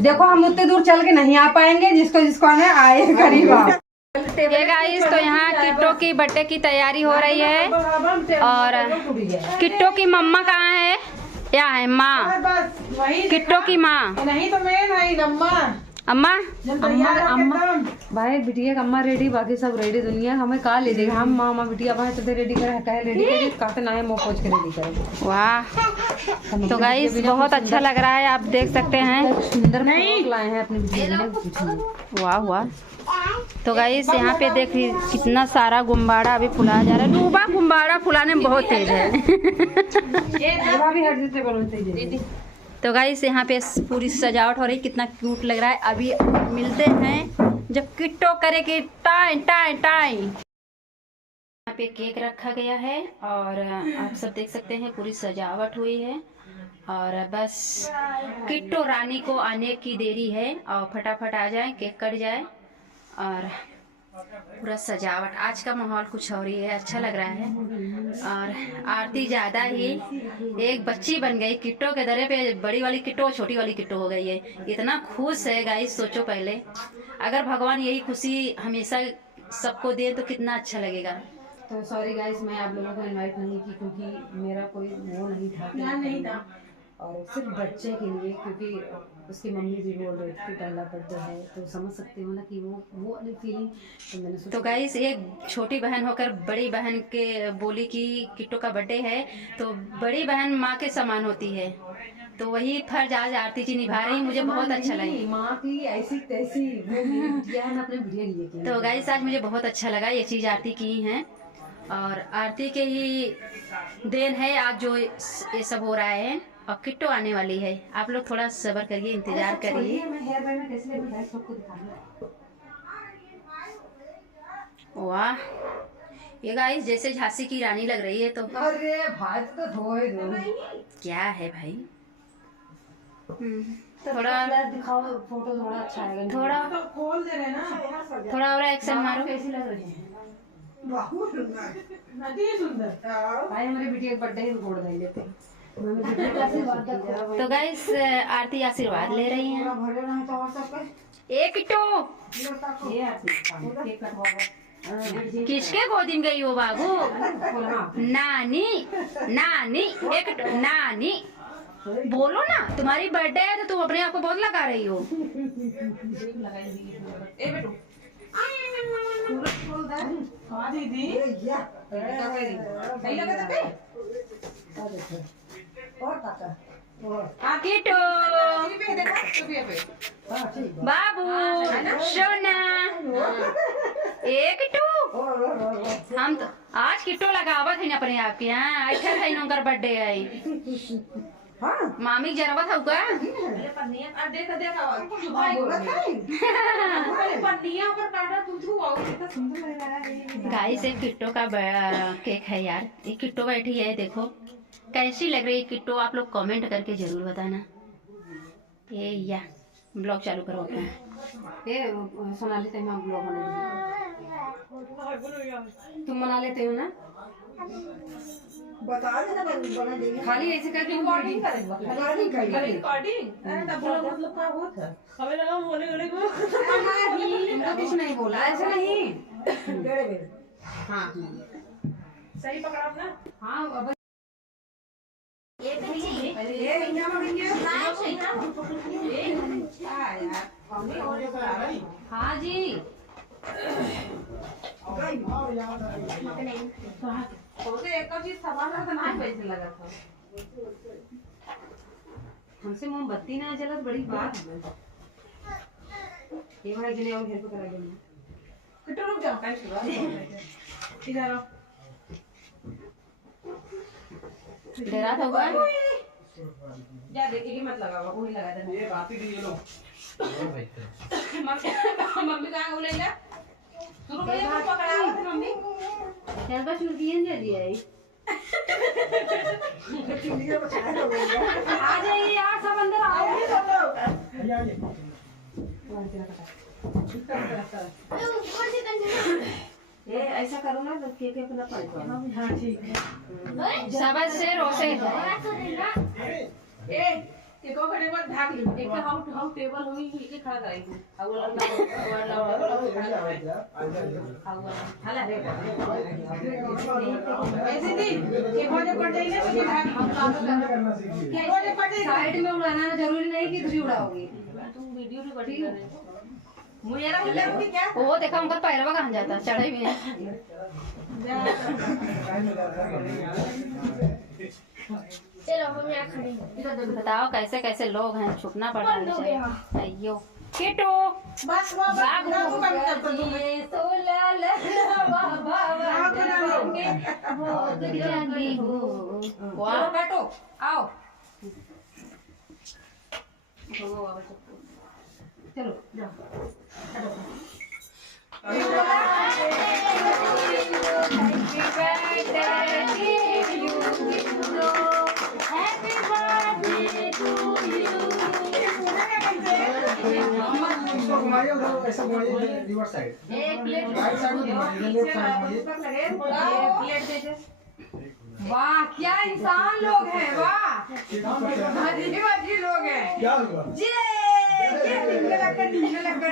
देखो हम उतने दूर चल के नहीं आ पाएंगे, जिसको जिसको आना है आए करीब आओ। ये गाइस तो यहाँ किट्टो की बर्थडे की तैयारी हो रही है और किट्टो की मम्मा कहाँ है? क्या है माँ? किट्टो की माँ नहीं तो मैं नहीं अम्मा अम्मा अम्मा भाई बिटिया का अम्मा रेडी, बाकी सब रेडी। दुनिया हमें कहा ले देगा, हम मामा बिटिया भाई तो रेडी करे, कहे रेडी करे, काटे ना है मुँह पोछ के रेडी करे। वाह तो गाइस बहुत अच्छा लग रहा है, आप देख सकते हैं। सुंदर लाए हैं अपनी बिटिया। वाह वाह। तो गाइस यहाँ पे देखिए कितना सारा गुब्बारा अभी फुलाया जा रहा है। डूबा गुब्बारा फुलाने में बहुत तेज है। तो गाइस यहाँ पे पूरी सजावट हो रही, कितना क्यूट लग रहा है। अभी मिलते हैं जब किट्टो करेगी टाइम टाइम टाइम। यहाँ पे केक रखा गया है और आप सब देख सकते हैं पूरी सजावट हुई है और बस किट्टो रानी को आने की देरी है और फटाफट आ जाए, केक कट जाए और पूरा सजावट। आज का माहौल कुछ और ही है, अच्छा लग रहा है। और आरती ज्यादा ही एक बच्ची बन गई, किट्टो के दरे पे बड़ी वाली किट्टो छोटी वाली किट्टो हो गई है। इतना खुश है गाइस, सोचो पहले अगर भगवान यही खुशी हमेशा सबको दे तो कितना अच्छा लगेगा। तो सॉरी गाइस मैं आप लोगों को इनवाइट नहीं की, क्योंकि मेरा कोई वो नहीं था और सिर्फ बच्चे के लिए, क्योंकि उसकी मम्मी भी बोल रही थी पहला बर्थडे है, तो समझ सकते हो ना कि वो वाली फीलिंग। तो मैंने सोचा तो गाइस एक छोटी बहन होकर बड़ी बहन के बोली कि किट्टो का बर्थडे है, तो बड़ी बहन माँ के समान होती है, तो वही फर्ज आज आरती जी निभा रही। मुझे बहुत अच्छा लगा, माँ की ऐसी तैसी अपने वीडियो। तो गाइस आज मुझे बहुत अच्छा लगा ये चीज़ आरती की है और आरती के ही देन है आज जो ये सब हो रहा है। और किट्टो आने वाली है, आप लोग थोड़ा सब्र करिए, इंतजार करिए। वाह ये गाइस जैसे झांसी की रानी लग रही है। तो अरे भाई तो धोए दो, क्या है भाई, थोड़ा दिखाओ फोटो, थोड़ा अच्छा आएगा। थोड़ा तो खोल दे रहे ना, थोड़ा और एक्शन मारो। कैसी लग रही है? बहुत सुंदर भाई, हमारी बिटिया का बर्थडे रिकॉर्ड नहीं लेते। तो गाइस आरती आशीर्वाद ले रही हैं। ए किट्टो किसके गोदी में गई हो बाबू? नानी नानी एक नानी बोलो ना, तुम्हारी बर्थडे है तो तुम अपने आप को बहुत लगा रही हो। दीदी किट्टू बाबू सोना ए किट्टू, हम तो आज किट्टो लगावत है अपने आप के यहाँ ऐसा है नौकर बर्थडे है। मामी जरावत है का गाइस एक किट्टो का केक है यार। एक किट्टो बैठी है, देखो कैसी लग रही है किट्टो, आप लोग कमेंट करके जरूर बताना। ये या ब्लॉग चालू करो अपना। ये सुना लेते हैं, हम ब्लॉग तुम बना लेते हो ना, बता देना, बना देंगे। खाली ऐसे करके रिकॉर्डिंग हमें लगा बोले तुमको कुछ नहीं बोला, ऐसे नहीं। हाँ सही पकड़ा अपना। हाँ हाँ जी एक चीज पैसे लगा था हमसे, मोमबत्ती ना जला बड़ी बात है। ये भाई जने और हेल्प करा देना। कितना रुक जाओ इधर आओ, डरा था हुआ जा देखिए मत लगाओ, वही लगा देना। ये बात ही ये लो मम्मी कहां बोलेगा शुरू में ये पकड़ा थे मम्मी, क्या बस चुर्कियां दे दिया है। आ जाइए यार, सब अंदर आओ। ये ऐसा करो ना तो केक अपना पड़ेगा। हाँ ठीक है, शाबाश से रोसे ए एको घंटे बाद ढाक ली एक हाउ टेबल होई के खड़ा कराई तू हाउ वाला हाला रे ऐसे दी के बोले पटे ने तो ढाक के बोले पटे साइड में उड़ाना जरूरी नहीं कि तुझे उड़ाओगे। तुम वीडियो भी बड़ी कर रहे मुझे ना बोले कि क्या वो देखा उनका पैरवा कहाँ जाता चढ़ाई में। चलो हम यहाँ खड़े हैं। बताओ कैसे कैसे लोग हैं, छुपना पड़ रहा है बेचारे। अयो किटू बस वो बाबू बंद कर दो वाह बैठो आओ चलो जाओ घुमाइए उधर ऐसा घुमाइए रिवर्स साइड एक प्लेट राइट साइड में घुमाइए लेफ्ट साइड घुमाइए प्लेट दे दे। वाह क्या इंसान लोग हैं, वाह अजीब अजीब लोग हैं। क्या हुआ ये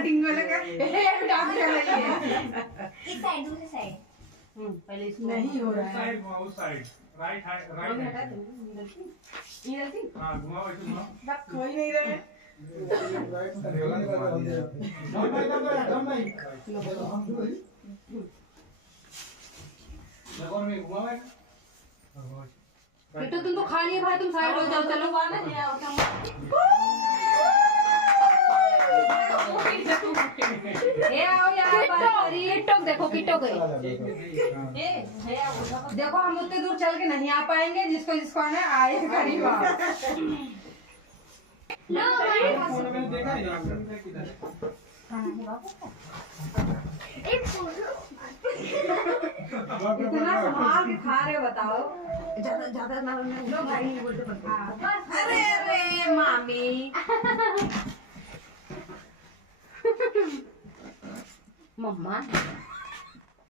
डिंगो लगा ये डांस कर रही है। इस साइड दूसरी साइड पहले इसको नहीं हो रहा है साइड घुमाओ उस साइड राइट राइट हां घुमाओ ऐसे घुमाओ कोई नहीं रहे राइट साइड गला निकाल दे दम नहीं लगोर में घुमाओ किट्टू तुम तो खा लिए भाई, तुम साइड हो जाओ चलो। ये आओ यार किट्टो देखो किट्टो गई। देखो हम उतने दूर चल के नहीं आ पाएंगे, जिसको जिसको आना है आए करीब आओ। फोन में देखा नहीं किधर एक फोटो इतना संभाल के खा रहे हो बताओ। ज्यादा ज्यादा ना लो भाई नहीं बोलते पड़ता। अरे अरे मामी मम्मा